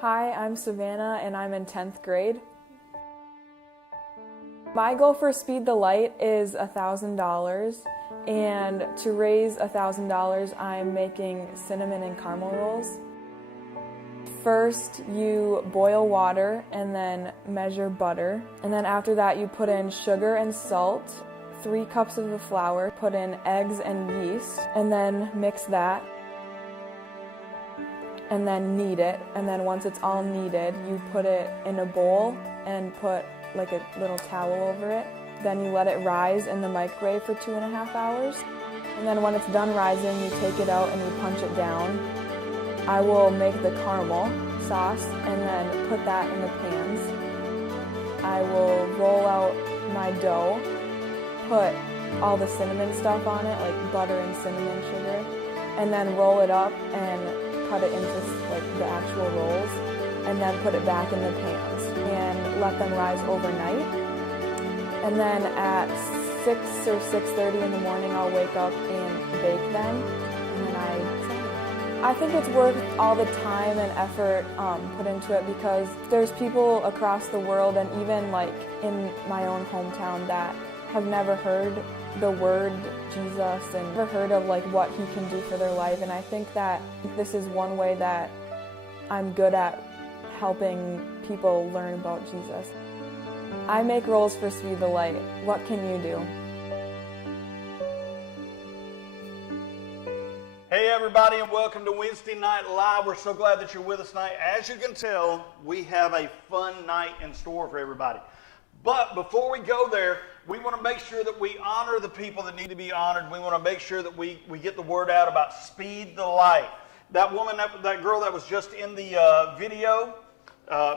Hi, I'm Savannah and I'm in 10th grade. My goal for Speed the Light is $1,000, and to raise $1,000 I'm making cinnamon and caramel rolls. First you boil water and then measure butter, and then after that you put in sugar and salt, 3 cups of the flour, put in eggs and yeast, and then mix that. And then knead it, and then once it's all kneaded, you put it in a bowl and put like a little towel over it. Then you let it rise in the microwave for 2.5 hours. And then when it's done rising, you take it out and you punch it down. I will make the caramel sauce and then put that in the pans. I will roll out my dough, put all the cinnamon stuff on it, like butter and cinnamon sugar, and then roll it up and cut it into like the actual rolls, and then put it back in the pans and let them rise overnight. And then at 6 or 6:30 in the morning, I'll wake up and bake them. And then I think it's worth all the time and effort put into it, because there's people across the world and even like in my own hometown that have never heard the word Jesus and never heard of like what he can do for their life. And I think that this is one way that I'm good at helping people learn about Jesus. I make rolls for Speed the Light. What can you do? Hey everybody, and welcome to Wednesday Night Live. We're so glad that you're with us tonight. As you can tell, we have a fun night in store for everybody. But before we go there, we want to make sure that we honor the people that need to be honored. We want to make sure that we get the word out about Speed the Light. That woman, that girl that was just in the video,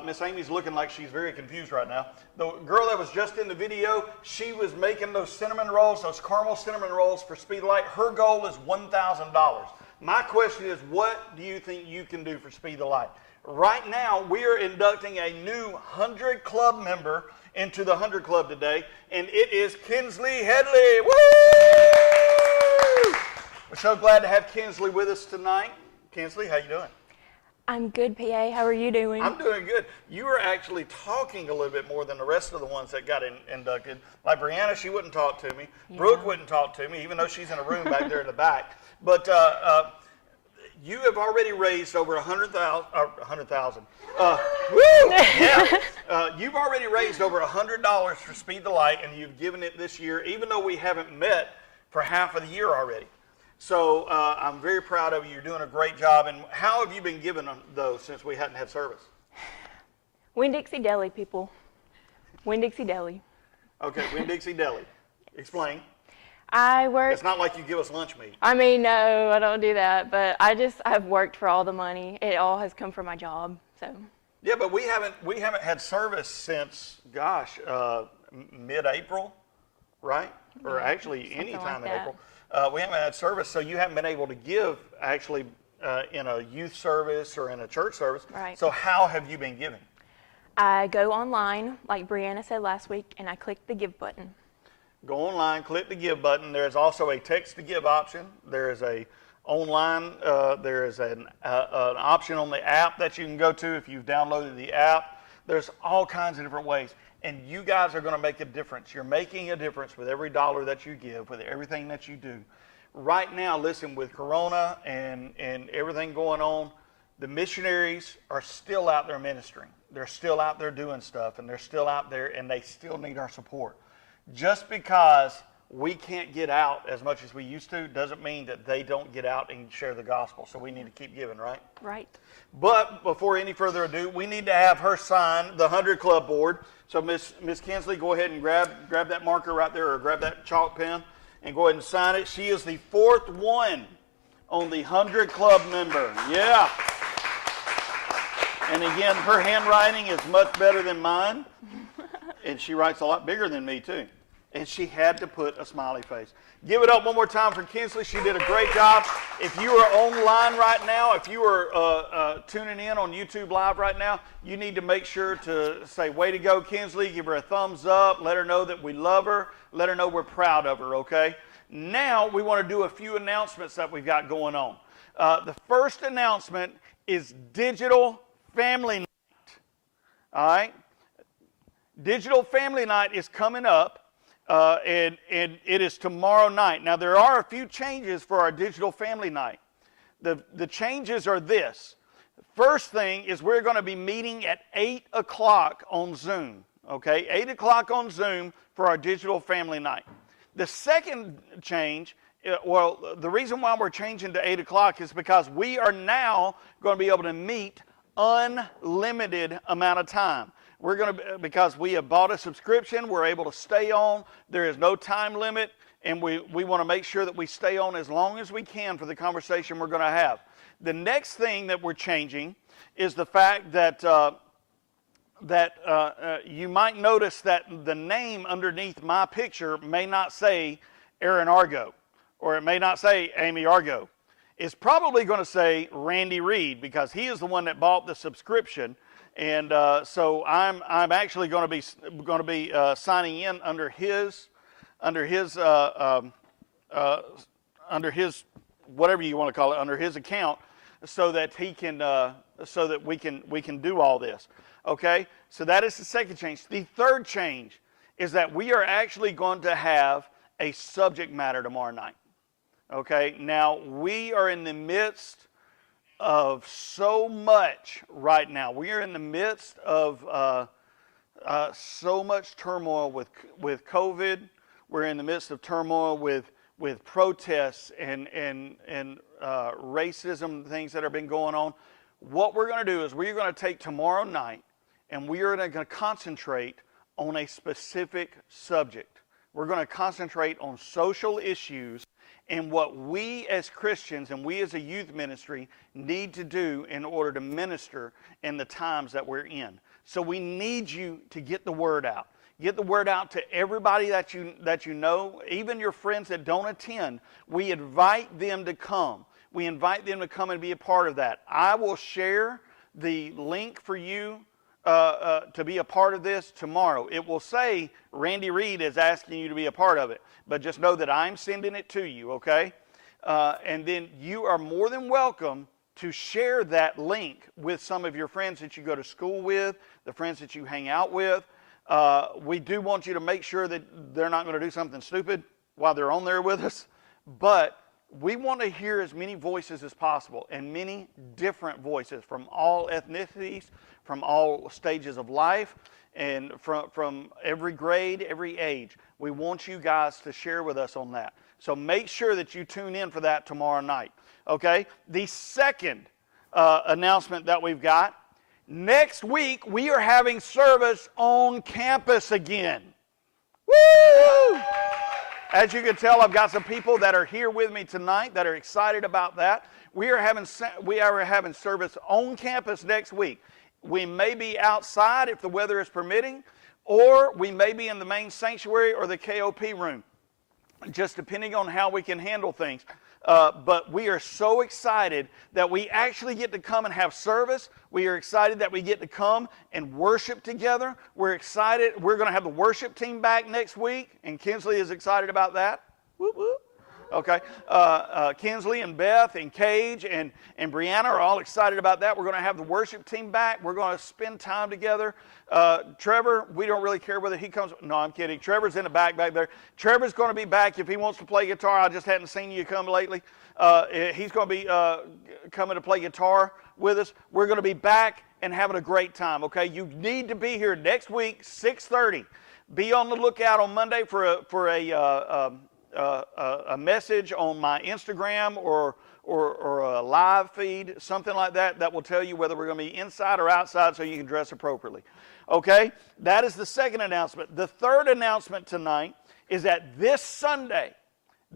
Miss Amy's looking like she's very confused right now. The girl that was just in the video, she was making those cinnamon rolls, those caramel cinnamon rolls for Speed the Light. Her goal is $1,000. My question is, what do you think you can do for Speed the Light? Right now, we are inducting a new 100 Club member into the 100 Club today, and it is Kinsley Headley. Woo! We're so glad to have Kinsley with us tonight. Kinsley, how you doing? I'm good, PA. How are you doing? I'm doing good. You were actually talking a little bit more than the rest of the ones that got inducted. Like Brianna, she wouldn't talk to me. Yeah. Brooke wouldn't talk to me, even though she's in a room back there in the back. But you have already raised over 100,000. You've already raised over $100 for Speed the Light, and you've given it this year, even though we haven't met for half of the year already. So I'm very proud of you. You're doing a great job. And how have you been giving them those since we hadn't had service? Winn-Dixie Deli, people. Winn-Dixie Deli. Okay, Winn-Dixie Deli. Explain. I work. It's not like you give us lunch meat. I mean, no, I don't do that. But I've worked for all the money. It all has come from my job. So. Yeah, but we haven't had service since, gosh, mid-April, right? Or actually any time in April. We haven't had service, so you haven't been able to give actually in a youth service or in a church service. Right. So how have you been giving? I go online, like Brianna said last week, and I click the give button. Go online, click the give button. There's also a text to give option. There is a online. There is an option on the app that you can go to if you've downloaded the app. There's all kinds of different ways. And you guys are going to make a difference. You're making a difference with every dollar that you give, with everything that you do. Right now, listen, with Corona and everything going on, the missionaries are still out there ministering. They're still out there doing stuff, and they're still out there, and they still need our support. Just because we can't get out as much as we used to doesn't mean that they don't get out and share the gospel. So we need to keep giving, right? Right. But before any further ado, we need to have her sign the 100 Club board. So Miss Kinsley, go ahead and grab that marker right there, or grab that chalk pen, and go ahead and sign it. She is the 4th one on the 100 Club member. Yeah. And again, her handwriting is much better than mine, and she writes a lot bigger than me too. And she had to put a smiley face. Give it up one more time for Kinsley. She did a great job. If you are online right now, if you are tuning in on YouTube Live right now, you need to make sure to say, way to go, Kinsley. Give her a thumbs up. Let her know that we love her. Let her know we're proud of her, okay? Now we want to do a few announcements that we've got going on. The first announcement is digital Family Night. All right? Digital Family Night is coming up, and it is tomorrow night. Now, there are a few changes for our Digital Family Night. The changes are this. First thing is we're going to be meeting at 8 o'clock on Zoom, okay? 8 o'clock on Zoom for our Digital Family Night. The second change, well, the reason why we're changing to 8 o'clock is because we are now going to be able to meet unlimited amount of time. We're going to, because we have bought a subscription, we're able to stay on. There is no time limit, and we want to make sure that we stay on as long as we can for the conversation we're going to have. The next thing that we're changing is the fact that you might notice that the name underneath my picture may not say Aaron Argo, or it may not say Amy Argo. It's probably going to say Randy Reed, because he is the one that bought the subscription, and so I'm actually going to be signing in under his whatever you want to call it, under his account, so that he can so that we can do all this. Okay, so that is the second change. The third change is that we are actually going to have a subject matter tomorrow night. Okay, now we are in the midst of so much right now. We are in the midst of so much turmoil with COVID. We're in the midst of turmoil with protests and racism, things that have been going on. What we're going to do is we're going to take tomorrow night and we are going to concentrate on a specific subject. We're going to concentrate on social issues and what we as Christians and we as a youth ministry need to do in order to minister in the times that we're in. So we need you to get the word out. Get the word out to everybody that you know, even your friends that don't attend. We invite them to come. We invite them to come and be a part of that. I will share the link for you to be a part of this tomorrow. It will say Randy Reed is asking you to be a part of it, but just know that I'm sending it to you, okay? And then you are more than welcome to share that link with some of your friends that you go to school with, the friends that you hang out with. We do want you to make sure that they're not going to do something stupid while they're on there with us, but we want to hear as many voices as possible, and many different voices from all ethnicities, from all stages of life, and from every grade, every age. We want you guys to share with us on that. So make sure that you tune in for that tomorrow night. Okay? The second announcement that we've got, next week we are having service on campus again. Woo! As you can tell, I've got some people that are here with me tonight that are excited about that. We are having service on campus next week. We may be outside if the weather is permitting, or we may be in the main sanctuary or the KOP room, just depending on how we can handle things. But we are so excited that we actually get to come and have service. We are excited that we get to come and worship together. We're excited. We're going to have the worship team back next week, and Kinsley is excited about that. Whoop, whoop. Okay. Kinsley and Beth and Cage and Brianna are all excited about that. We're going to have the worship team back. We're going to spend time together. Trevor, we don't really care whether he comes. No, I'm kidding. Trevor's in the back there. Trevor's going to be back if he wants to play guitar. I just hadn't seen you come lately. He's going to be coming to play guitar with us. We're going to be back and having a great time, okay? You need to be here next week, 6:30. Be on the lookout on Monday for a message on my Instagram or a live feed, something like that, that will tell you whether we're going to be inside or outside so you can dress appropriately. Okay? That is the second announcement. The third announcement tonight is that this Sunday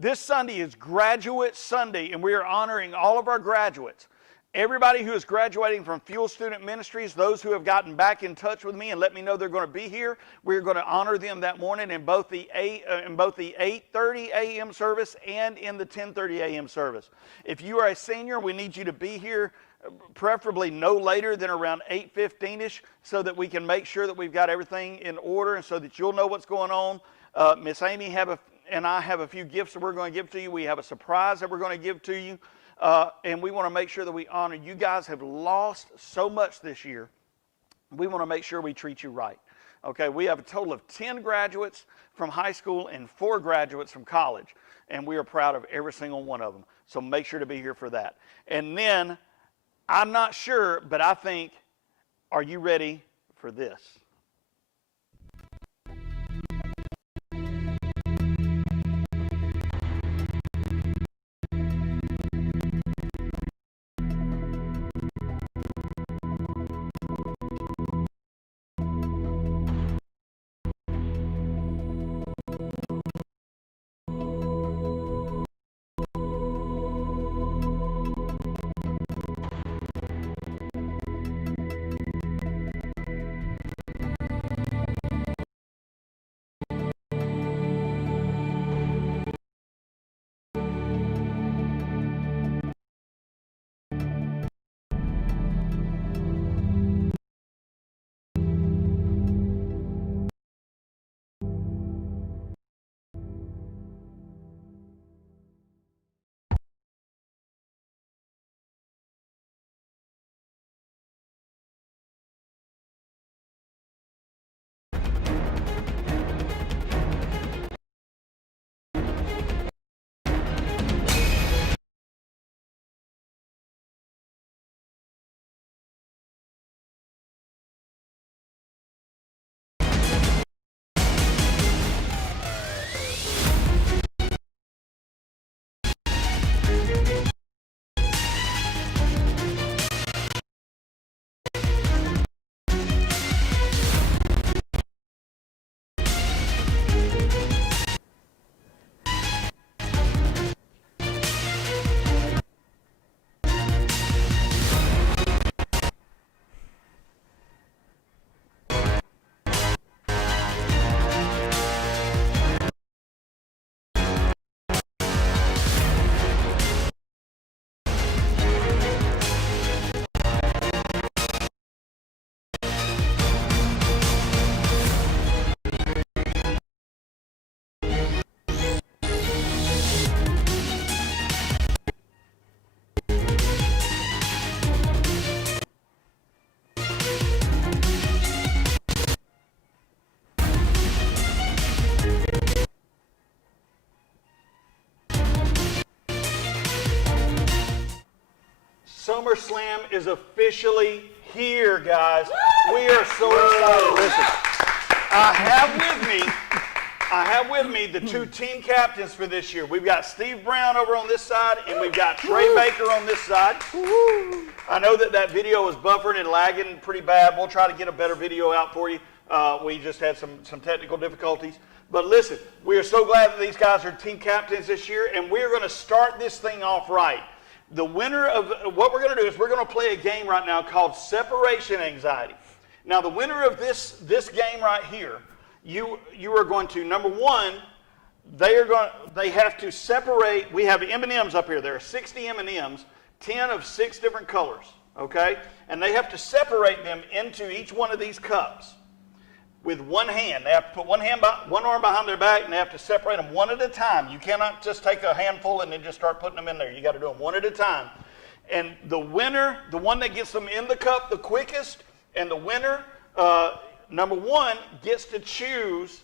is Graduate Sunday, and we are honoring all of our graduates. Everybody who is graduating from Fuel Student Ministries, those who have gotten back in touch with me and let me know they're going to be here, we're going to honor them that morning in both the 8:30 a.m. service and in the 10:30 a.m. service. If you are a senior, we need you to be here preferably no later than around 8:15ish so that we can make sure that we've got everything in order and so that you'll know what's going on. Miss Amy and I have a few gifts that we're going to give to you. We have a surprise that we're going to give to you. and we want to make sure that we honor. You guys have lost so much this year. We want to make sure we treat you right. Okay, we have a total of 10 graduates from high school and 4 graduates from college, and we are proud of every single one of them. So make sure to be here for that. And then, I'm not sure, but I think, are you ready for this? SummerSlam is officially here, guys. We are so excited. Listen, I have with me the 2 team captains for this year. We've got Steve Brown over on this side, and we've got Trey Baker on this side. I know that video is buffering and lagging pretty bad. We'll try to get a better video out for you. We just had some technical difficulties. But listen, we are so glad that these guys are team captains this year, and we're going to start this thing off right. The winner of what we're going to do is we're going to play a game right now called Separation Anxiety. Now, the winner of this game right here, you are going to, number one, they have to separate. We have M&Ms up here. There are 60 M&Ms, 10 of 6 different colors, okay? And they have to separate them into each one of these cups with one hand. They have to put one arm behind their back, and they have to separate them one at a time. You cannot just take a handful and then just start putting them in there. You got to do them one at a time. And the winner, the one that gets them in the cup the quickest, and the winner, number one, gets to choose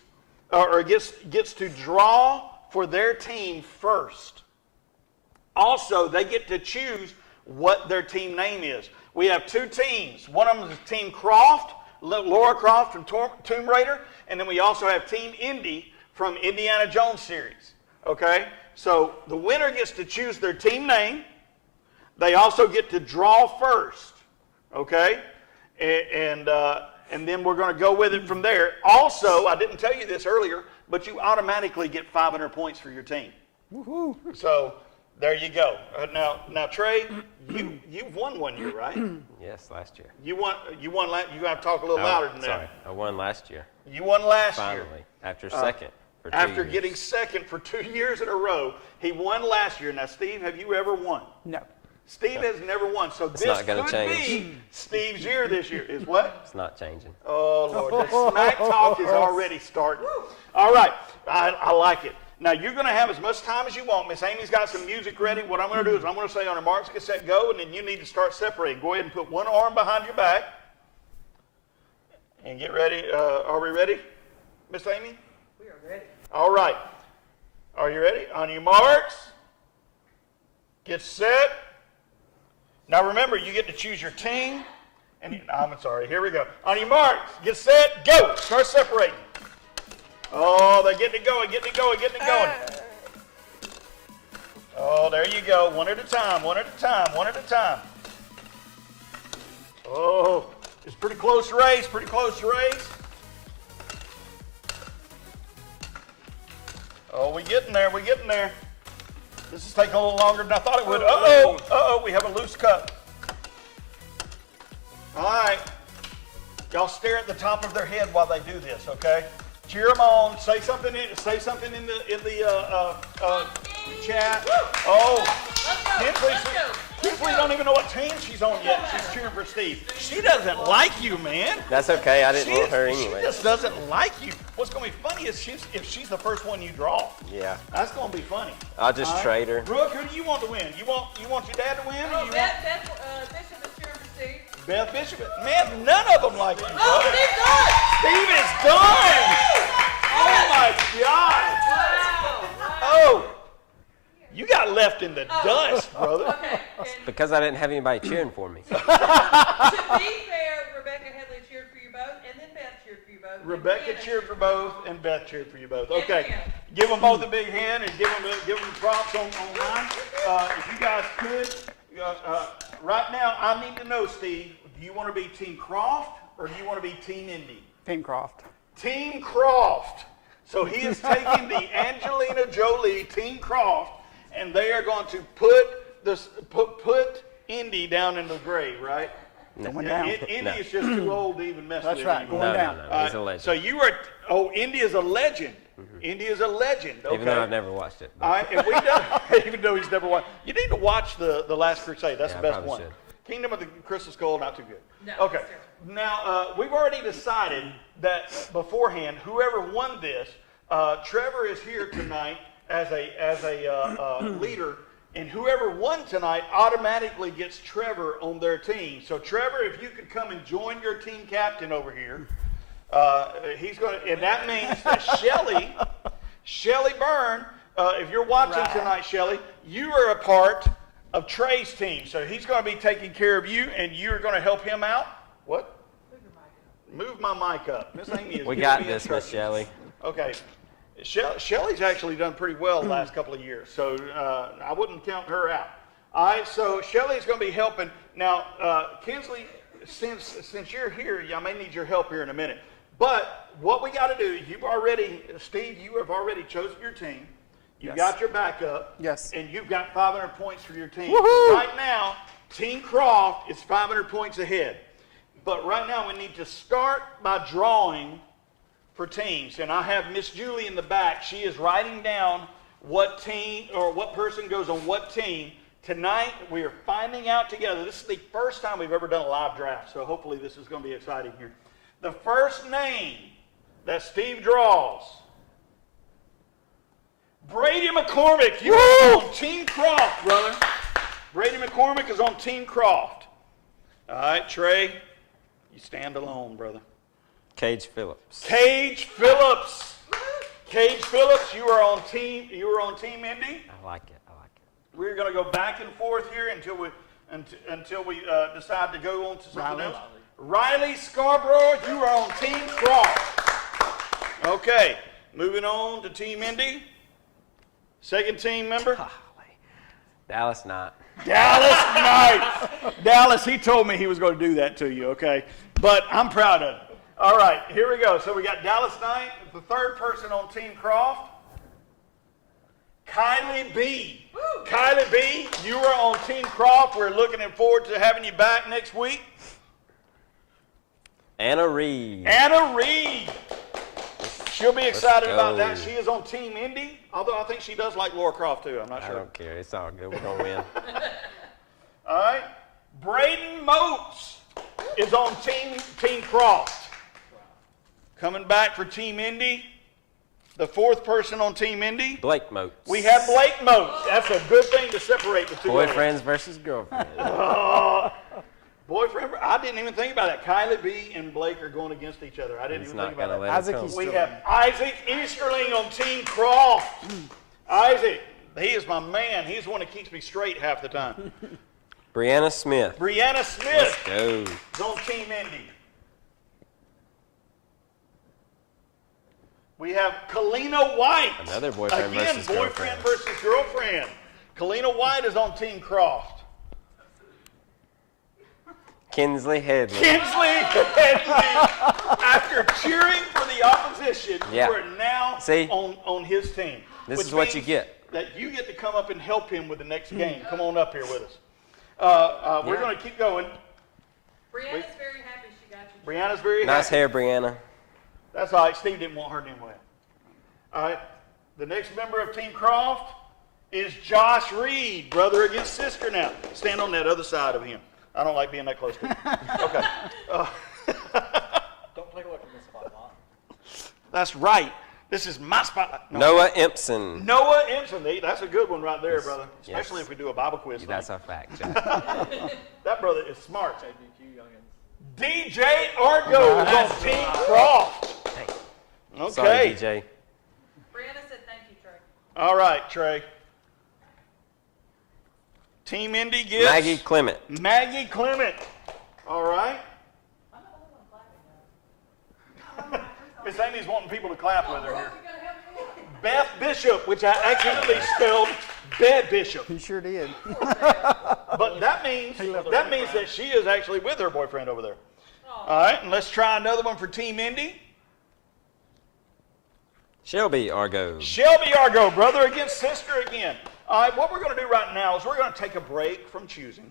or gets to draw for their team first. Also, they get to choose what their team name is. We have 2 teams. One of them is Team Croft, Laura Croft from Tomb Raider, and then we also have Team Indy from Indiana Jones series. Okay? So the winner gets to choose their team name. They also get to draw first. Okay? And then we're going to go with it from there. Also, I didn't tell you this earlier, but you automatically get 500 points for your team. Woohoo! So there you go. Now, Trey, you've won one year, right? Yes, last year. You won. You have to talk a little louder than sorry. that. I won last year. You won last Finally, year. after second for 2 After years. getting second for 2 years in a row, he won last year. Now, Steve, have you ever won? No. Steve has never won, so It's this not gonna could change. be Steve's year this year. Is what? It's not changing. Oh, Lord, the smack talk is already starting. All right, I like it. Now, you're going to have as much time as you want. Miss Amy's got some music ready. What I'm going to do is I'm going to say on our marks, get set, go, and then you need to start separating. Go ahead and put one arm behind your back. And get ready. Are we ready, Miss Amy? We are ready. All right. Are you ready? On your marks, get set. Now, remember, you get to choose your team. And I'm sorry. Here we go. On your marks, get set, go. Start separating. Oh, they're getting it going, getting it going, getting it going. Oh, there you go. One at a time, one at a time, one at a time. Oh, it's pretty close race, pretty close race. Oh, we're getting there, we're getting there. This is taking a little longer than I thought it would. Uh-oh, uh-oh, we have a loose cup. All right. Y'all stare at the top of their head while they do this, okay? Cheer them on. Say something in the chat. Oh, Kinsley don't even know what team she's on yet. She's cheering for Steve. She doesn't like you, man. That's okay. I didn't want her anyway. She just doesn't like you. What's going to be funny is if she's the first one you draw. Yeah. That's going to be funny. I'll just trade her. Brooke, who do you want to win? You want your dad to win? Oh, Beth Bishop is cheering for Steve. Beth Bishop? Man, none of them like you. Oh, Steve's done! Steve is done! Oh my God! Wow. Oh, you got left in the dust, brother. Okay. Because I didn't have anybody cheering for me. To be fair, Rebecca Headley cheered for you both, and then Beth cheered for you both. Rebecca cheered for both, and Beth cheered for you both. Okay, Yeah. give them both a big hand and give them props online. If you guys could, right now, I need to know, Steve, do you want to be Team Croft or do you want to be Team Indy? Team Croft. Team Croft. So he is taking the Angelina Jolie Team Croft, and they are going to put Indy down in the grave, right? Going down. Indy is just too old to even mess with. That's right, anymore. going down. No, he's a legend. So you are. Oh, Indy is a legend. Indy is a legend. Okay. Even though I've never watched it. All right, and we don't, even though he's never watched. You need to watch the Last Crusade. That's Yeah, the I best probably one. should. Kingdom of the Crystal Skull, not too good. No, Okay. it's terrible. Now we've already decided that beforehand, whoever won this, Trevor is here tonight as a leader, and whoever won tonight automatically gets Trevor on their team. So Trevor, if you could come and join your team captain over here, he's going to, and that means that Shelly Byrne, if you're watching tonight, Shelly, you are a part of Trey's team. So he's going to be taking care of you, and you're going to help him out. What? Move my mic up. Miss Amy is We giving got me this, Miss instructions. Shelley. Okay. Shelly's actually done pretty well the last couple of years, so I wouldn't count her out. All right, so Shelly's going to be helping. Now, Kinsley, since you're here, I may need your help here in a minute. But what we got to do, Steve, you have already chosen your team. You've got your backup. Yes. And you've got 500 points for your team. Woohoo! Right now, Team Croft is 500 points ahead. But right now, we need to start by drawing for teams. And I have Miss Julie in the back. She is writing down what team or what person goes on what team. Tonight, we are finding out together. This is the first time we've ever done a live draft, so hopefully this is going to be exciting here. The first name that Steve draws, Brady McCormick. You are on Team Croft, brother. Brady McCormick is on Team Croft. All right, Trey, you stand alone, brother. Cage Phillips. Cage Phillips. Cage Phillips, you are on Team Indy. I like it. We're going to go back and forth here until we decide to go on to something else. Riley Scarborough, you are on Team Croft. Okay, moving on to Team Indy. Second team member. Dallas Knight. Dallas Knight. Dallas, he told me he was going to do that to you, okay? But I'm proud of him. All right, here we go. So we got Dallas Knight, the third person on Team Croft. Kylie B. Kylie B, you are on Team Croft. We're looking forward to having you back next week. Anna Reed. Anna Reed. She'll be excited about that. go. She is on Team Indy, although I think she does like Laura Croft too. I'm not I sure. don't care. It's all good. We're going to win. All right. Braden Moats is on Team Croft. Coming back for Team Indy. The fourth person on Team Indy, Blake Moats. we have Blake Moats. That's a good thing to separate the two. Boyfriends versus girlfriends. Boyfriend, I didn't even think about that. Kylie B and Blake are going against each other. I didn't He's even not think about gonna that. let Isaac, it come. he's We still- have Isaac Easterling on Team Croft. Isaac, he is my man. He's the one that keeps me straight half the time. Brianna Smith. Brianna Smith Go. is on Team Indy. We have Kalina White. Another boyfriend Again, versus boyfriend girlfriend. versus girlfriend. Kalina White is on Team Croft. Kinsley Headley. Kinsley Headley, after cheering for the opposition, Yeah. you are now See? on his team. This which is what you means get. That you get to come up and help him with the next game. Come on up here with us. We're Yeah. going to keep going. Brianna's very happy she got you. Brianna's very Nice happy. hair, Brianna. That's all right. Steve didn't want her anyway. All right. The next member of Team Croft is Josh Reed, brother against sister now. Stand on that other side of him. I don't like being that close to him. Okay. Don't take a look at this spotlight. That's right. This is my spotlight. No. Noah Empson. Noah Empson. That's a good one right there, Yes. brother. Especially Yes. if we do a Bible quiz. That's a fact, Jack. That brother is smart. DJ Argo is on Team Croft. Okay. Sorry, DJ. Brianna said thank you, Trey. All right, Trey. Team Indy gets Maggie Clement. Maggie Clement. All right. Miss Amy's wanting people to clap with her here. Beth Bishop, which I accidentally spelled Bed Bishop. He sure did. But that means that she is actually with her boyfriend over there. All right, and let's try another one for Team Indy. Shelby Argo. Shelby Argo, brother against sister again. All right, what we're going to do right now is we're going to take a break from choosing,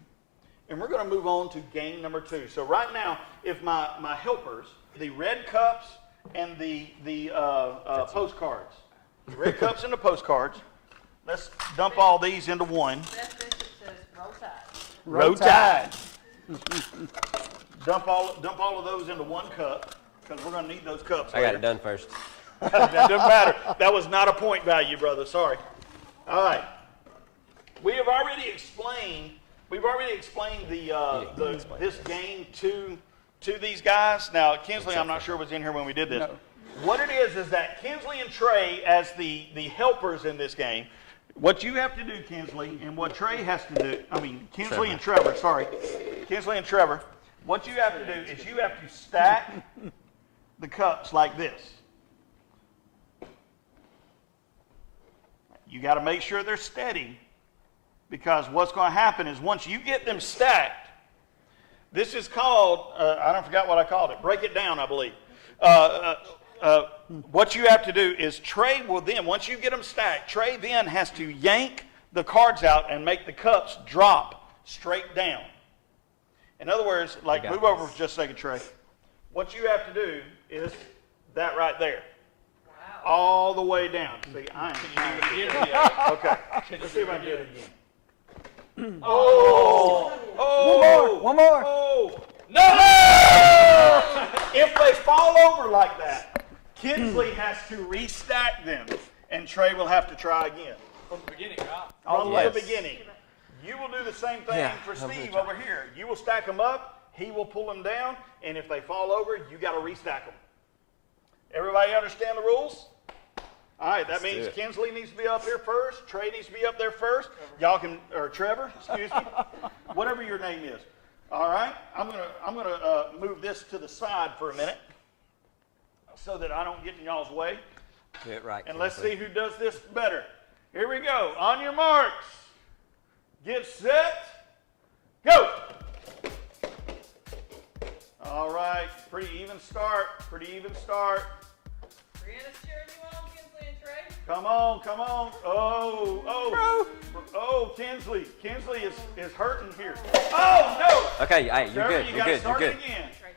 and we're going to move on to game number 2. So right now, if my helpers, the red cups and the postcards, the red cups and the postcards, let's dump all these into one. Beth Bishop says roll tide. Road Tide. dump all of those into one cup because we're going to need those cups. I got later. it done first. That doesn't matter. That was not a point value, brother. Sorry. All right. We've already explained this game to these guys. Now, Kinsley, I'm not sure was in here when we did this. No. What it is that Kinsley and Trey, as the helpers in this game, what you have to do, Kinsley, and what Trey has to do, Kinsley and Trevor, sorry. Kinsley and Trevor, what you have to do is you have to stack the cups like this. You got to make sure they're steady, because what's going to happen is once you get them stacked, this is called, I forgot what I called it, break it down, I believe. What you have to do is Trey will then, once you get them stacked, Trey then has to yank the cards out and make the cups drop straight down. In other words, like move over for just a second, Trey. What you have to do is that right there. All the way down. See, I am. Okay. Let's see if I can do it again. Oh! One more. Oh! No! If they fall over like that, Kinsley has to restack them, and Trey will have to try again. From the beginning, right? From Yes. the beginning. You will do the same thing Yeah, for I'm gonna Steve try. over here. You will stack them up, he will pull them down, and if they fall over, you got to restack them. Everybody understand the rules? All right, that means do it. Kinsley needs to be up here first. Trey needs to be up there first. Y'all can, or Trevor, excuse me, whatever your name is. All right, I'm gonna move this to the side for a minute so that I don't get in y'all's way. Do it right. And let's Kinsley. see who does this better. Here we go. On your marks, get set, go. All right, pretty even start. Brianna's cheering you on, Kinsley and Trey. Come on. Oh, Kinsley. Kinsley is hurting here. Oh, no. Okay, hey, you're Trevor, good. you You're gotta good. You're start good. it again. Trey.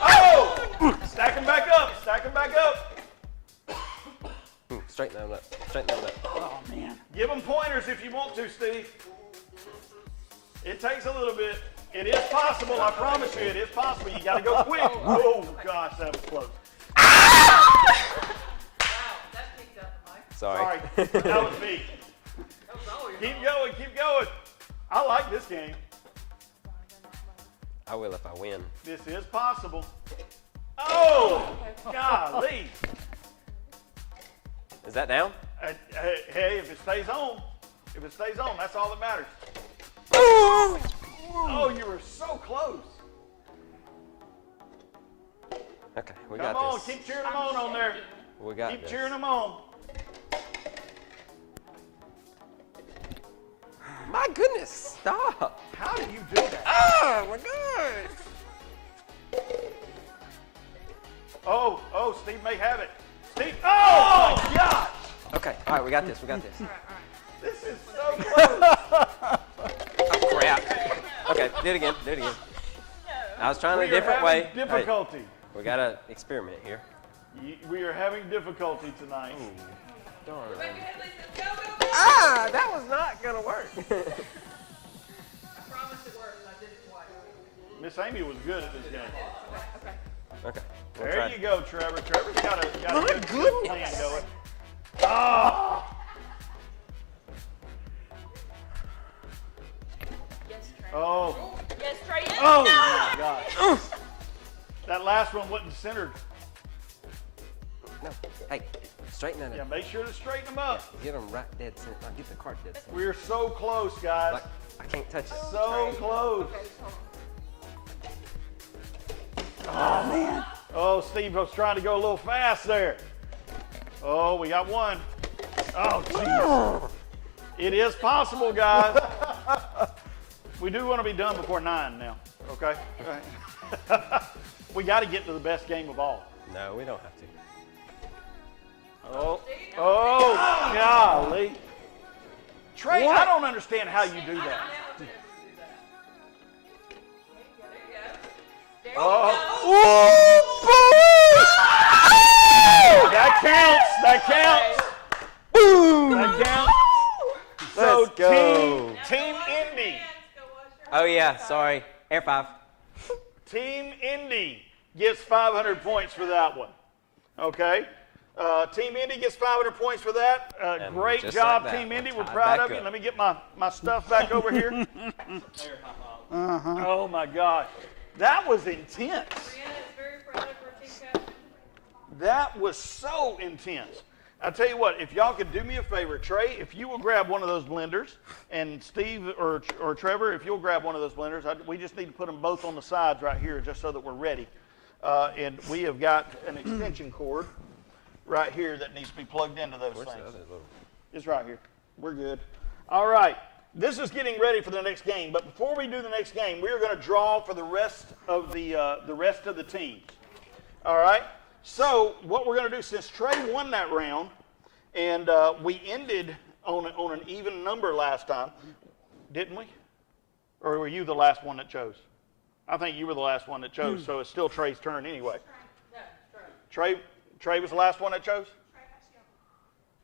Oh! Stack them back up. Straighten them up. Straighten them up. Oh, man. Give them pointers if you want to, Steve. It takes a little bit. It is possible. I promise you, it is possible. You got to go quick. Oh, gosh, that was close. Wow, that picked up, Mike. Sorry. That was me. That was all your Keep going, keep going. I like this game. I will if I win. This is possible. Oh, golly. Is that down? Hey, if it stays on, that's all that matters. Oh, you were so close. Okay, we Come got on, this. keep cheering them on there. We got Keep this. cheering them on. My goodness, stop. How do you do that? Oh my God. Oh, Steve may have it. Steve, oh my gosh. Okay, all right, we got this. We got this. This is so close. Oh, crap. Okay, do it again. Do it again. I was trying We a are different way. having difficulty. Hey, we gotta experiment here. We are having difficulty tonight. Darn. Rebecca Headley says, go, go, go. Ah, that was not gonna work. I promise it worked. I did it twice. Miss Amy was good at this game. Okay. We'll There try. you go, Trevor. Trevor's got a My good goodness. plan going. Oh, Yes, Trey. oh, Yes, Trey. Yes. oh my gosh. That last one wasn't centered. No. Hey, straighten that Yeah, up. make sure to straighten them up. Get them right dead center. Like, get the cart dead center. We're so close, guys. Like, I can't touch it. So close. Okay, hold on. Oh, man. Oh, Steve was trying to go a little fast there. Oh, we got one. Oh, jeez. It is possible, guys. We do want to be done before 9 now, okay? We got to get to the best game of all. No, we don't have to. Oh, golly. Trey, I don't understand how you do that. Oh, that counts. That counts. Boom! That counts. So Let's go. Team Indy. Oh yeah, sorry. Air 5. Team Indy gets 500 points for that one. Okay? Team Indy gets 500 points for that. And Great just job, like that, Team Indy. we're We're tied proud back of you. up. Let me get my stuff back over here. Oh, my gosh. That was intense. Brianna is very proud of her team captain. That was so intense. I tell you what, if y'all could do me a favor, Trey, if you will grab one of those blenders, and Steve or Trevor, if you'll grab one of those blenders, we just need to put them both on the sides right here just so that we're ready. And we have got an extension cord right here that needs to be plugged into those Where's the things. other little? It's right here. We're good. All right. This is getting ready for the next game. But before we do the next game, we are going to draw for the rest of the teams. All right. So what we're going to do, since Trey won that round, and we ended on an even number last time, didn't we? Or were you the last one that chose? I think you were the last one that chose, so it's still Trey's turn anyway. No, Trey. Trey was the last one that chose?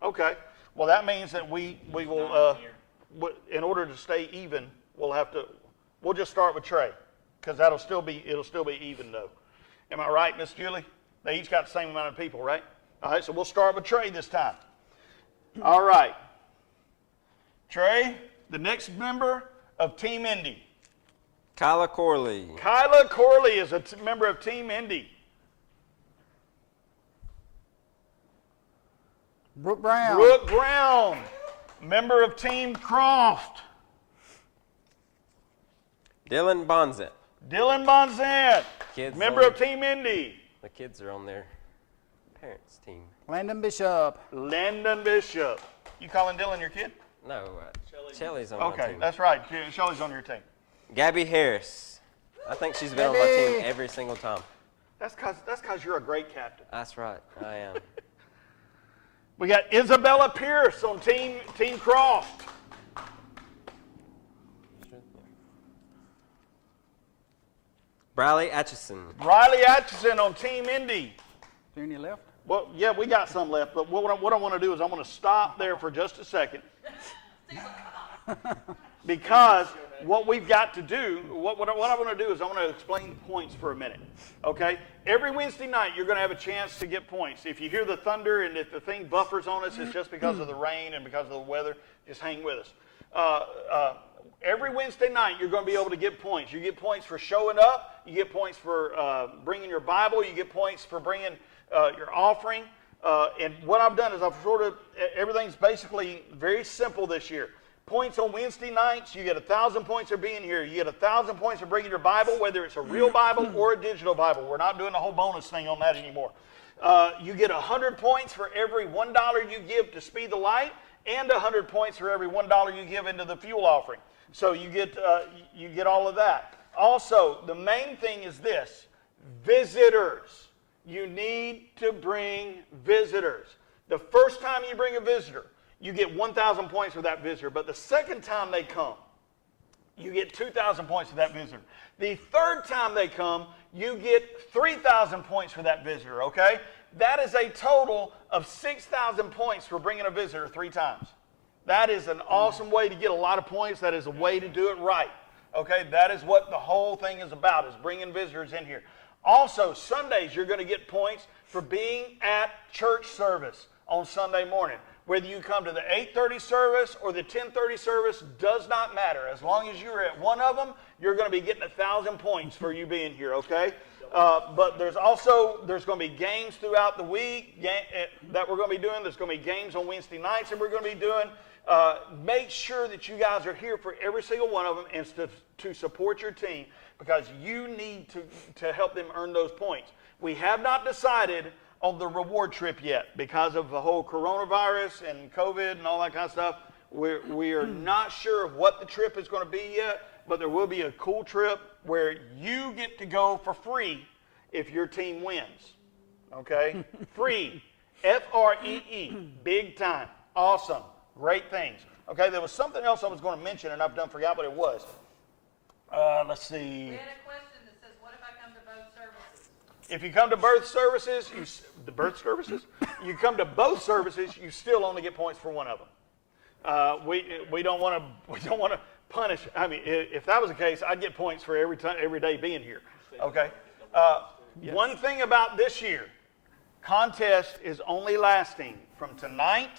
Okay. Well, that means that we will, in order to stay even, we'll just start with Trey, because it'll still be even though. Am I right, Miss Julie? They each got the same amount of people, right? All right, so we'll start with Trey this time. All right. Trey, the next member of Team Indy. Kyla Corley. Kyla Corley is a member of Team Indy. Brooke Brown. Brooke Brown, member of Team Croft. Dylan Bonzet. Dylan Bonzant, Kids member on- of Team Indy. The kids are on their parents' team. Landon Bishop. Landon Bishop. You calling Dylan your kid? No, Shelly's on my Okay, team. that's right. Shelley's on your team. Gabby Harris. I think she's been on my Gabby. team every single time. That's cause you're a great captain. That's right, I am. We got Isabella Pierce on Team Croft. Briley Atchison. Riley Atchison on Team Indy. Is there any left? Well, yeah, we got some left, but what I want to do is I'm going to stop there for just a second. Because what we've got to do, what I want to do is I want to explain points for a minute, okay? Every Wednesday night, you're going to have a chance to get points. If you hear the thunder and if the thing buffers on us, it's just because of the rain and because of the weather. Just hang with us. Every Wednesday night, you're going to be able to get points. You get points for showing up. You get points for bringing your Bible. You get points for bringing your offering. And what I've done is everything's basically very simple this year. Points on Wednesday nights, you get 1,000 points for being here. You get 1,000 points for bringing your Bible, whether it's a real Bible or a digital Bible. We're not doing the whole bonus thing on that anymore. You get 100 points for every $1 you give to Speed the Light, and 100 points for every $1 you give into the fuel offering. So you get all of that. Also, the main thing is this: visitors. You need to bring visitors. The first time you bring a visitor, you get 1,000 points for that visitor. But the second time they come, you get 2,000 points for that visitor. The third time they come, you get 3,000 points for that visitor, okay? That is a total of 6,000 points for bringing a visitor 3 times. That is an awesome way to get a lot of points. That is a way to do it right, okay? That is what the whole thing is about, is bringing visitors in here. Also, Sundays, you're going to get points for being at church service on Sunday morning. Whether you come to the 8:30 service or the 10:30 service does not matter. As long as you're at one of them, you're going to be getting 1,000 points for you being here, okay? But there's going to be games throughout the week that we're going to be doing. There's going to be games on Wednesday nights that we're going to be doing. Make sure that you guys are here for every single one of them and to support your team, because you need to help them earn those points. We have not decided on the reward trip yet because of the whole coronavirus and COVID and all that kind of stuff. We are not sure of what the trip is going to be yet, but there will be a cool trip where you get to go for free if your team wins. Okay? Free. F-R-E-E. Big time. Awesome. Great things. Okay, there was something else I was going to mention and I've forgot what it was. Let's see. We had a question that says, what if I come to both services? If you come to both services, you come to both services, you still only get points for one of them. We don't want to punish. I mean, if that was the case, I'd get points for every day being here. Okay. Yes. One thing about this year, contest is only lasting from tonight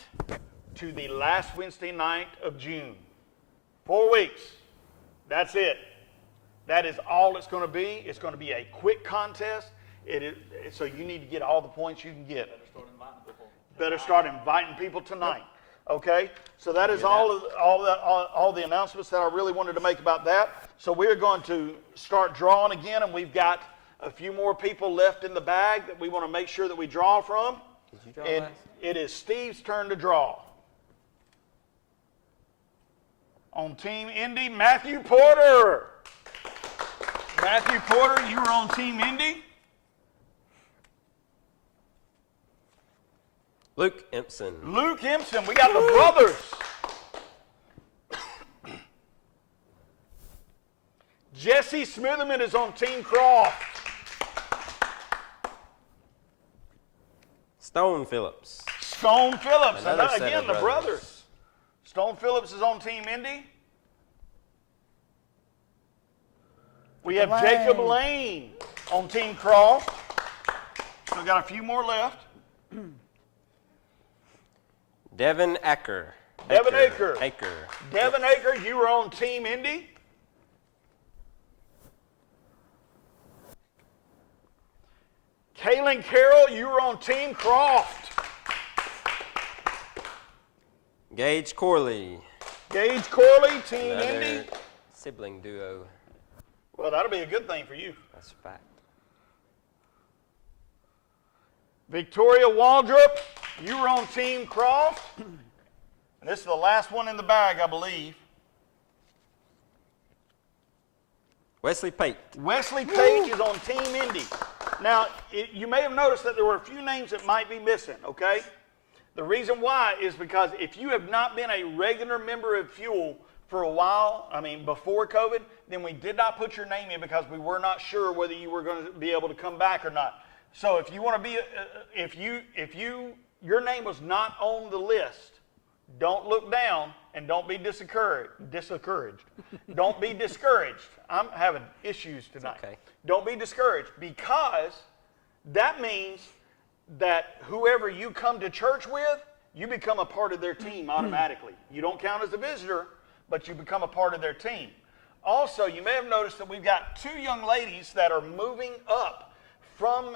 to the last Wednesday night of June. 4 weeks. That's it. That is all it's going to be. It's going to be a quick contest. So you need to get all the points you can get. Better start inviting people tonight. Okay? So that is all the announcements that I really wanted to make about that. So we're going to start drawing again, and we've got a few more people left in the bag that we want to make sure that we draw from. Did you draw And last? it is Steve's turn to draw. On Team Indy, Matthew Porter. Matthew Porter, you were on Team Indy. Luke Empson. Luke Empson, we got the brothers. Jesse Smitherman is on Team Croft. Stone Phillips. Stone Phillips, and Another set again, of the brothers. brothers. Stone Phillips is on Team Indy. We have Jacob Lane on Team Croft. So we got a few more left. Devin Acker. Devin Acker. Acker. Devin Acker, you were on Team Indy. Kaylin Carroll, you were on Team Croft. Gage Corley. Gage Corley, Team Another Indy. sibling duo. Well, that'll be a good thing for you. That's a fact. Victoria Waldrop, you were on Team Croft. And this is the last one in the bag, I believe. Wesley Pate. Wesley Page is on Team Indy. Now, you may have noticed that there were a few names that might be missing, okay? The reason why is because if you have not been a regular member of Fuel for a while, before COVID, then we did not put your name in because we were not sure whether you were going to be able to come back or not. So if you want to be, your name was not on the list, don't look down and don't be discouraged. Don't be discouraged. I'm having issues tonight. okay. Don't be discouraged, because that means that whoever you come to church with, you become a part of their team automatically. You don't count as a visitor, but you become a part of their team. Also, you may have noticed that we've got 2 young ladies that are moving up from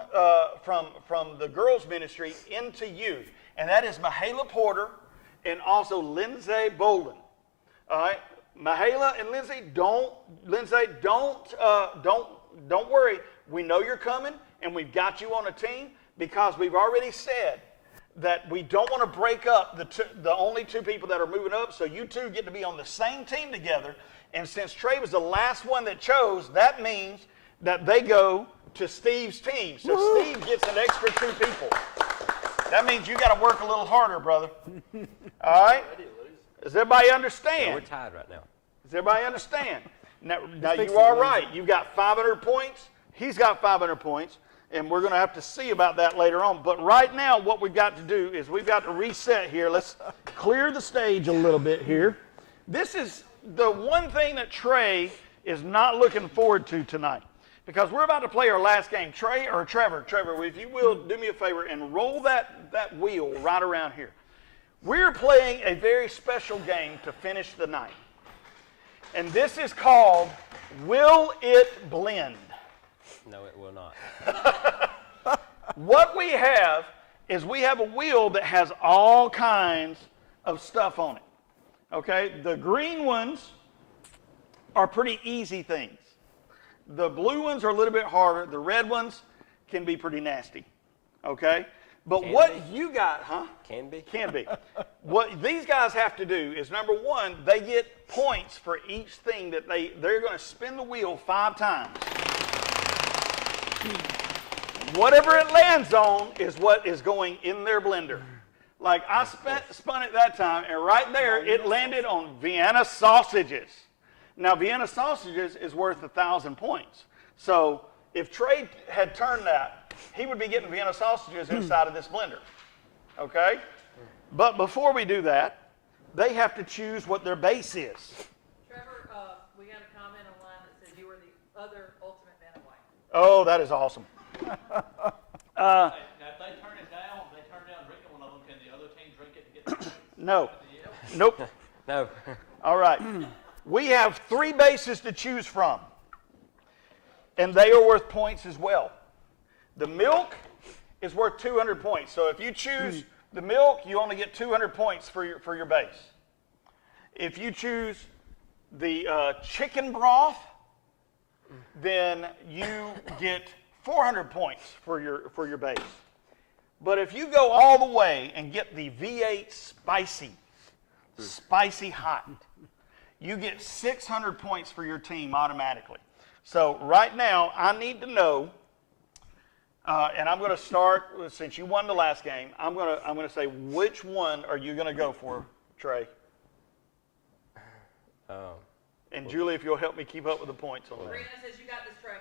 the girls' ministry into youth, and that is Mahala Porter and also Lindsay Bolden. All right, Mahala and Lindsay, don't worry. We know you're coming, and we've got you on a team, because we've already said that we don't want to break up the only 2 people that are moving up, so you 2 get to be on the same team together. And since Trey was the last one that chose, that means that they go to Steve's team. So Woo-hoo. Steve gets an extra 2 people. That means you got to work a little harder, brother. All right? Does everybody understand? Yeah, we're tied right now. Does everybody understand? Now you are right. You've got 500 points. He's got 500 points. And we're going to have to see about that later on. But right now, what we've got to do is we've got to reset here. Let's clear the stage a little bit here. This is the one thing that Trey is not looking forward to tonight, because we're about to play our last game. Trey or Trevor, if you will, do me a favor and roll that wheel right around here. We're playing a very special game to finish the night. And this is called Will It Blend? No, it will not. What we have is we have a wheel that has all kinds of stuff on it. Okay? The green ones are pretty easy things. The blue ones are a little bit harder. The red ones can be pretty nasty. Okay? But Can what be. you got, huh? Can be. Can be. What these guys have to do is, number one, they get points for each thing that they're going to spin the wheel 5 times. Whatever it lands on is what is going in their blender. Like I spun it that time, and right there it landed on Vienna sausages. Now Vienna sausages is worth 1,000 points. So if Trey had turned that, he would be getting Vienna sausages inside of this blender. Okay? But before we do that, they have to choose what their base is. Trevor, we got a comment online that says you were the other ultimate Vanna White. Oh, that is awesome. Now, if they turn it down, drinking one of them, can the other team drink it to get the points? No. Nope. No. All right. We have 3 bases to choose from, and they are worth points as well. The milk is worth 200 points. So if you choose the milk, you only get 200 points for your base. If you choose the chicken broth, then you get 400 points for your base. But if you go all the way and get the V8 spicy hot, you get 600 points for your team automatically. So right now, I need to know, and I'm going to start, since you won the last game, I'm going to say, which one are you going to go for, Trey? And Julie, if you'll help me keep up with the points on that. Brianna says you got this, Trey.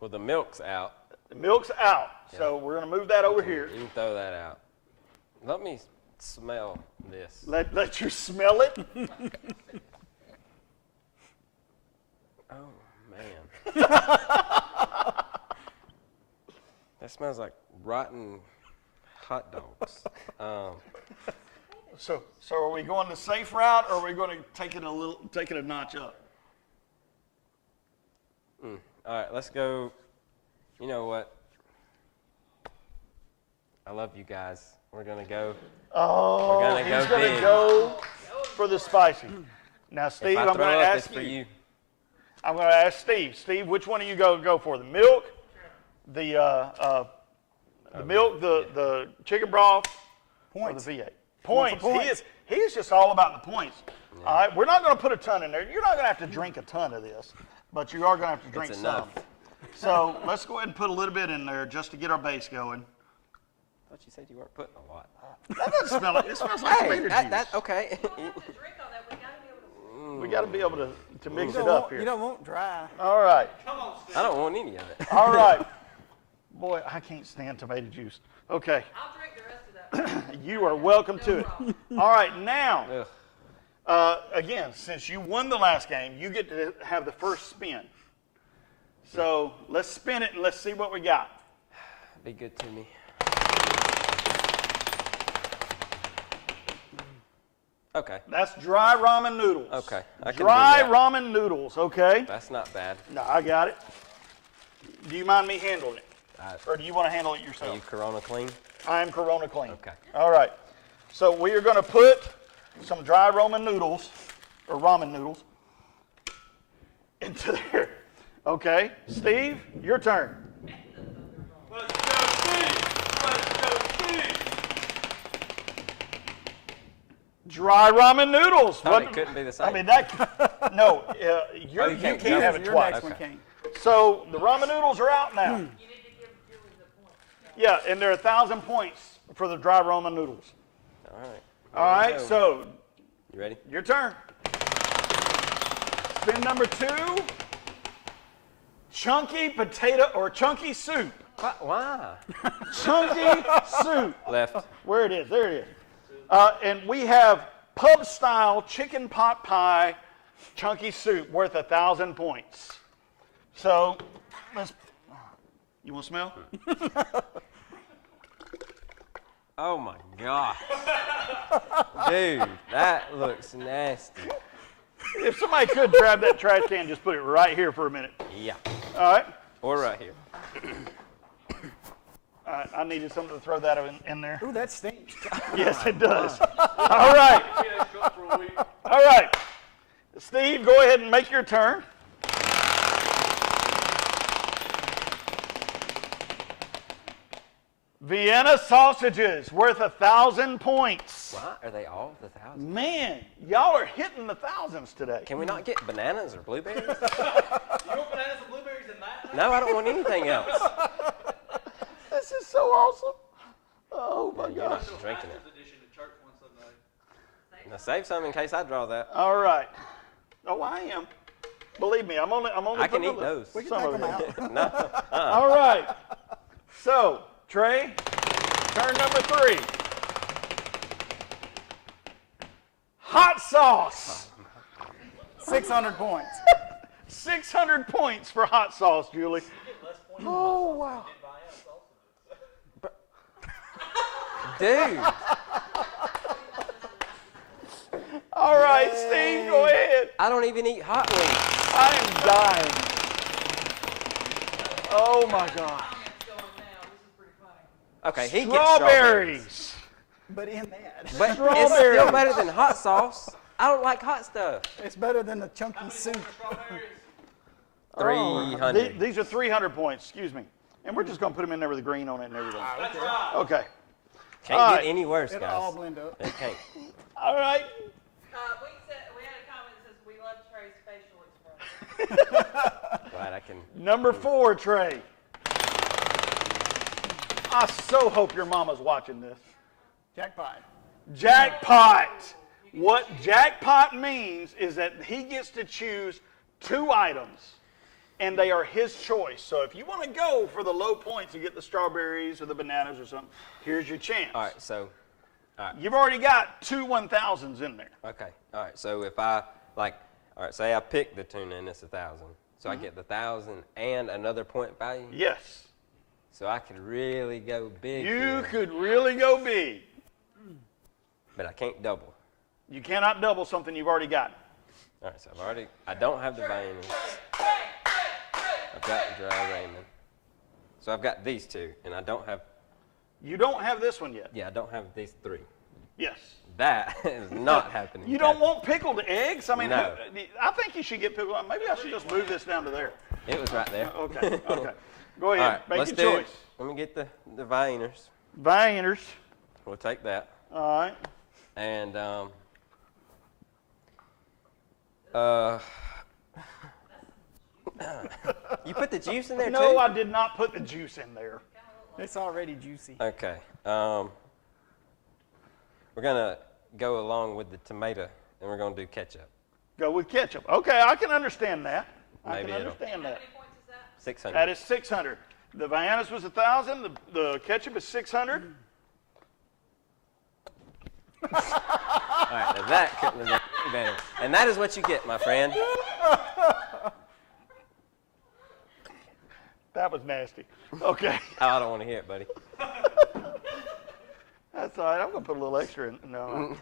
Well, the milk's out. The milk's out, so we're going to move that over here. You can throw that out. Let me smell this. Let you smell it. Oh, man. That smells like rotten hot dogs. So are we going the safe route, or are we going to take it a notch up? All right, let's go. You know what? I love you guys. We're going to go. Oh, We're gonna he's go going to big. go for the spicy. Now, If Steve, I I'm throw going to up, ask it's for you. I'm going to ask Steve. Steve, which one are you going to go for? The milk, the milk, the chicken broth, Points. or the V8? Points. Points. He is just all about the points. All right, we're not going to put a ton in there. You're not going to have to drink a ton of this, but you are going to have to drink It's some. enough. So let's go ahead and put a little bit in there just to get our base going. I thought you said you weren't putting a lot. That doesn't smell like it. smells like tomato juice. Okay. We don't have to drink all that. We got to be able to. We got to be able to mix You it don't up want- here. You don't want dry. All right. I don't want any of it. All right. Boy, I can't stand tomato juice. Okay. I'll drink the rest of that. You are welcome to it. All right, now, Ugh. Again, since you won the last game, you get to have the first spin. So let's spin it and let's see what we got. Be good to me. Okay. That's dry ramen noodles. Okay, I can Dry do that. ramen noodles, okay? That's not bad. No, I got it. Do you mind me handling it? I- Or do you want to handle it Are yourself? you Corona clean? I am Corona clean. Okay. All right. So we are going to put some dry ramen noodles, or ramen noodles, into there. Okay. Steve, your turn. Let's go, Steve! Let's go, Steve! Dry ramen noodles. Thought it couldn't be the same. I mean, that, no, you you can't can't have it Your twice. next one Okay. came. So the ramen noodles are out now. Yeah, and they're 1,000 points for the dry ramen noodles. All right. All right, go. so You ready? your turn. Spin number 2. Chunky potato or chunky soup. Why? Chunky soup. Left. Where it is, there it is. And we have pub style chicken pot pie chunky soup worth 1,000 points. So let's. You want to smell? Oh my gosh. Dude, that looks nasty. If somebody could grab that trash can, just put it right here for a minute. Yeah. All right. Or right here. All right. I needed something to throw that in there. Ooh, that stinks. Yes, it does. All right. All right. Steve, go ahead and make your turn. Vienna sausages worth 1,000 points. Why are they all the 1,000? Man, y'all are hitting the thousands today. Can we not get bananas or blueberries? You want bananas and blueberries in that? No, I don't want anything else. This is so awesome. Oh my You're gosh. not drinking it. Edition to church one Sunday. Now save some in case I draw that. All right. Oh, I am. Believe me, I'm only. I can putting eat those. We can Some take of them it. out. No. All right. So, Trey, turn number 3. Hot sauce. 600 points. 600 points for hot sauce, Julie. Oh, wow. Dude. All right, Steve, go ahead. I don't even eat hot wings. I am dying. Oh, my God. Okay, he gets strawberries. Strawberries. But in that, But it's Strawberries. still better than hot sauce. I don't like hot stuff. it's better than the chunky soup. 300. These are 300 points, excuse me. And we're just going to put them in there with the green on it and everything. That's right. Okay. Can't All get right. any worse, It'll all guys. blend up. It can't. All right. We had a comment that says we love Trey's facial expression. Glad I can. Number 4, Trey. I so hope your mama's watching this. Jackpot. Jackpot. What jackpot means is that he gets to choose 2 items, and they are his choice. So if you want to go for the low points and get the strawberries or the bananas or something, here's your chance. All right, so. You've already got 2 1,000s in there. Okay. All right. So if I all right, say I pick the tuna and it's 1,000, so I get the 1,000 and another point value. Yes. So I could really go big. You here, could really go big. but I can't double. You cannot double something you've already got. All right. So I don't have the vitamins. I've got the dry ramen. So I've got these 2, and I don't have. You don't have this one yet. Yeah, I don't have these 3. Yes. That is not happening. You don't Captain. want pickled eggs? I mean, No. I think you should get pickled. Maybe I should just move this down to there. It was right there. Okay, okay. Go All ahead, right, make let's your do. choice. Let me get the Vieners. Viners. We'll take that. All right. And you put the juice in there No, too? I did not put the juice in there. It's already juicy. Okay. We're gonna go along with the tomato, and we're gonna do ketchup. Go with ketchup. Okay, I can understand that. I Maybe can it'll- understand that. 600. That is 600. The Viennas was 1,000. The ketchup is 600. All right. Now that couldn't have better. And that is what you get, my friend. That was nasty. Okay. Oh, I don't want to hear it, buddy. That's all right. I'm going to put a little extra in. No.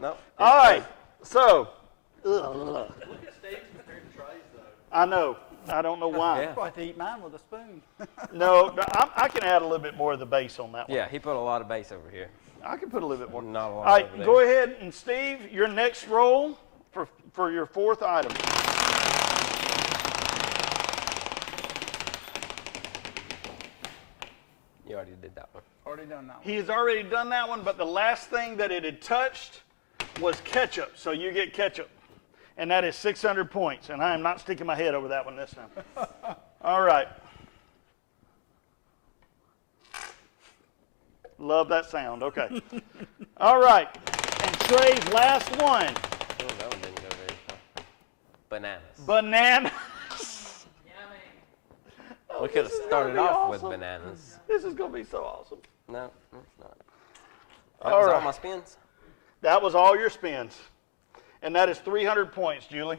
No. All right. So. Look at Steve's compared to Trey's, though. I know. I don't know why. Yeah. I have to eat mine with a spoon. No, I can add a little bit more of the base on that one. Yeah, he put a lot of bass over here. I can put a little bit more. Not a lot All right, over there. go ahead, and Steve, your next roll for your fourth item. You already did that one. Already done that one. He has already done that one, but the last thing that it had touched was ketchup, so you get ketchup. And that is 600 points, and I am not sticking my head over that one this time. All right. Love that sound. Okay. All right. And Trey's last one. Oh, that one didn't go very far. Bananas. Banana. We could have This is started gonna be off with awesome. bananas. This is going to be so awesome. No, it's not. That All was all right. my spins. That was all your spins. And that is 300 points, Julie.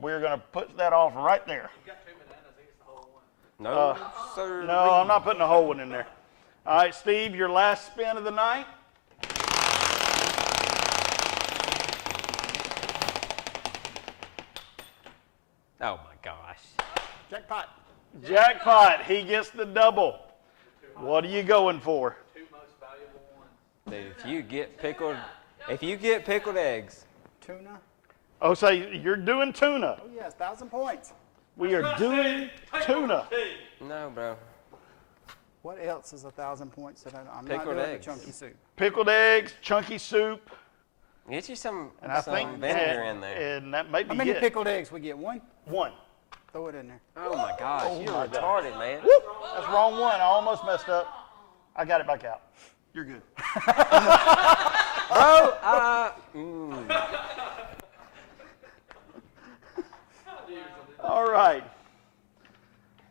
We're going to put that off right there. You got 2 bananas, I think it's the whole one. No, sir. No, I'm not putting a whole one in there. All right, Steve, your last spin of the night. Oh, my gosh. Jackpot. Jackpot. He gets the double. What are you going for? 2 most valuable ones. Dude, if you get pickled eggs, Tuna. Oh, so you're doing tuna. Oh, yes, 1,000 points. We are doing tuna. no, bro. What else is 1,000 points that I'm not Pickled doing eggs. the chunky soup? Pickled eggs, chunky soup, Get you some and I think vinegar in there. and that may be How many it. pickled eggs we get? One? One. Throw it in there. Oh, my gosh. You're my God. retarded, man. Woo! That's the wrong one. I almost messed up. I got it back out. You're good. Bro, All right.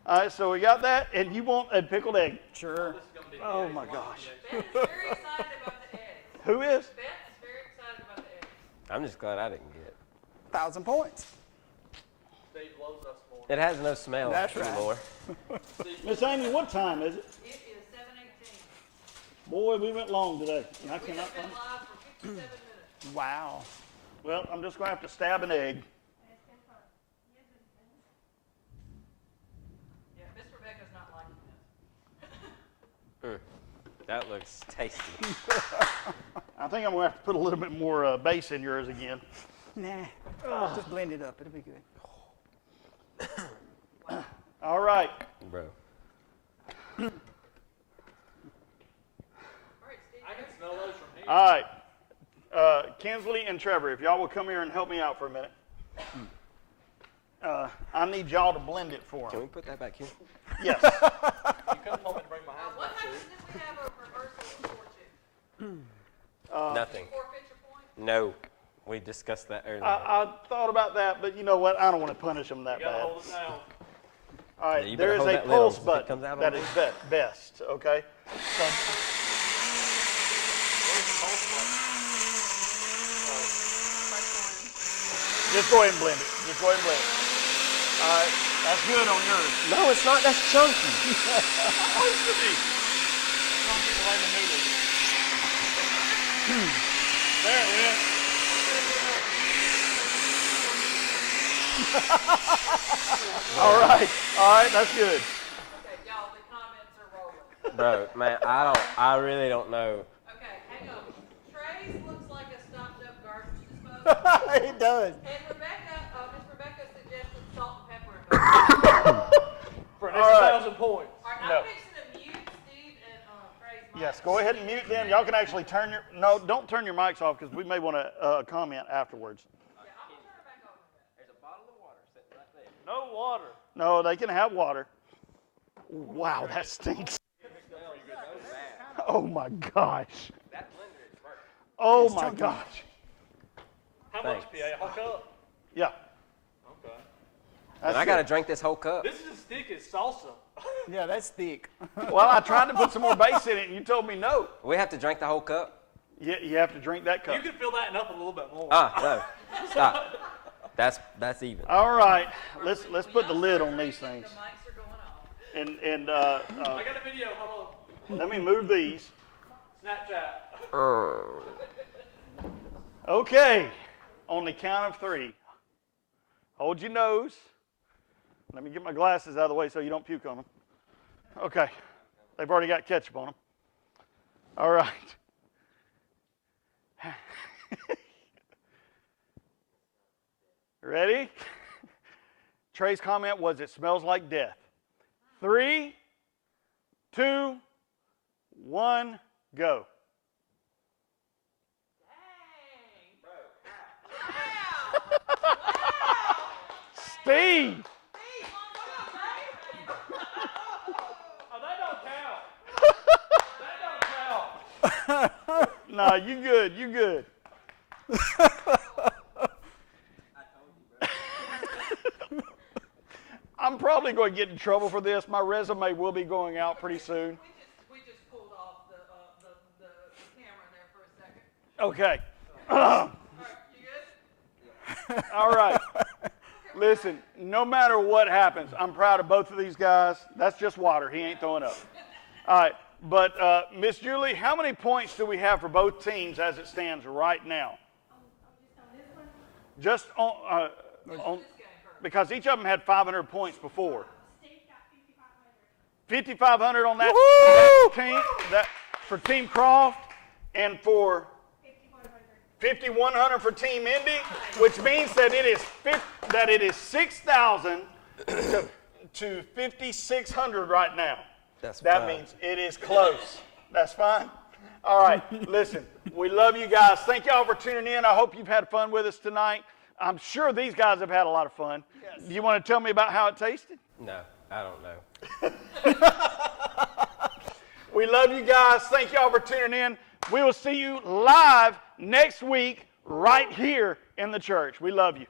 All right, so we got that, and you want a pickled egg. Sure. Oh, my gosh. Ben is very excited about the eggs. Who is? Ben is very excited about the eggs. I'm just glad I didn't get it. 1,000 points. Steve loves us more. It has no smell That's right. anymore. Miss Amy, what time is it? It is 7:18. Boy, we went long today. And I We cannot have been find. live for 57 minutes. Wow. Well, I'm just going to have to stab an egg. Yeah, Miss Rebecca's not liking this. That looks tasty. I think I'm going to have to put a little bit more bass in yours again. Nah. Just blend it up. It'll be good. All right. Bro. All right, Steve. I can smell those from here. All right. Kinsley and Trevor, if y'all will come here and help me out for a minute. I need y'all to blend it for Can him. we put that back here? Yes. You couldn't told me to bring my hands What back to happens it. if we have a reversal of fortune? Nothing. Forfeit your point? No. We discussed that earlier. I thought about that, but you know what? I don't want to punish them that You gotta bad. hold it down. All right, Yeah, you there better is hold a that lid on pulse so if it button comes out that on is me. best, okay? So, just go ahead and blend it. Just go ahead and blend it. All right, that's good on yours. No, it's not. That's chunky. There it is. All right, that's good. Okay, y'all, the comments are rolling. Bro, man, I really don't know. Okay, hang on. Trey's looks like a stopped up garbage disposal. It does. And Miss Rebecca suggested salt and pepper in both. For an All extra right. 1,000 points. All right, No. I'm fixing to mute Steve and Trey's mic. Yes, go ahead and mute them. Y'all can actually turn your, no, don't turn your mics off because we may want to comment afterwards. Yeah, I'm gonna turn it back on. There's a bottle of water sitting right there. No water. No, they can have water. Wow, that stinks. Oh my gosh. That blender is burnt. Oh my gosh. How much, Thanks. PA? A whole cup? Yeah. Okay. That's And I got to good. drink this whole cup. This is as thick as salsa. Yeah, that's thick. Well, I tried to put some more bass in it and you told me no. We have to drink the whole cup? You have to drink that cup. You can fill that up a little bit more. Ah, no. Stop. That's even. All right, let's put the lid on these The things. mics are going off. And I got a video. Hold on. let me move these. Snapchat. Okay, on the count of 3. Hold your nose. Let me get my glasses out of the way so you don't puke on them. Okay, they've already got ketchup on them. All right. Ready? Trey's comment was, it smells like death. 3, 2, 1, go. Steve! Oh, that don't count. That don't count. Nah, you good, you good. I'm probably going to get in trouble for this. My resume will be going out pretty soon. We just pulled off the camera there for a second. Okay. All right, you good? All right. Listen, no matter what happens, I'm proud of both of these guys. That's just water. He ain't throwing up. All right. But, Miss Julie, how many points do we have for both teams as it stands right now? Just on because each of them had 500 points before. 5,500 on that team, that for Team Croft, and for 5,100 for Team Indy, which means that it is 6,000 to 5,600 right now. That's that fine. means it is close. That's fine. All right, listen, we love you guys. Thank y'all for tuning in. I hope you've had fun with us tonight. I'm sure these guys have had a lot of fun. Yes. Do you want to tell me about how it tasted? No, I don't know. We love you guys. Thank y'all for tuning in. We will see you live next week right here in the church. We love you.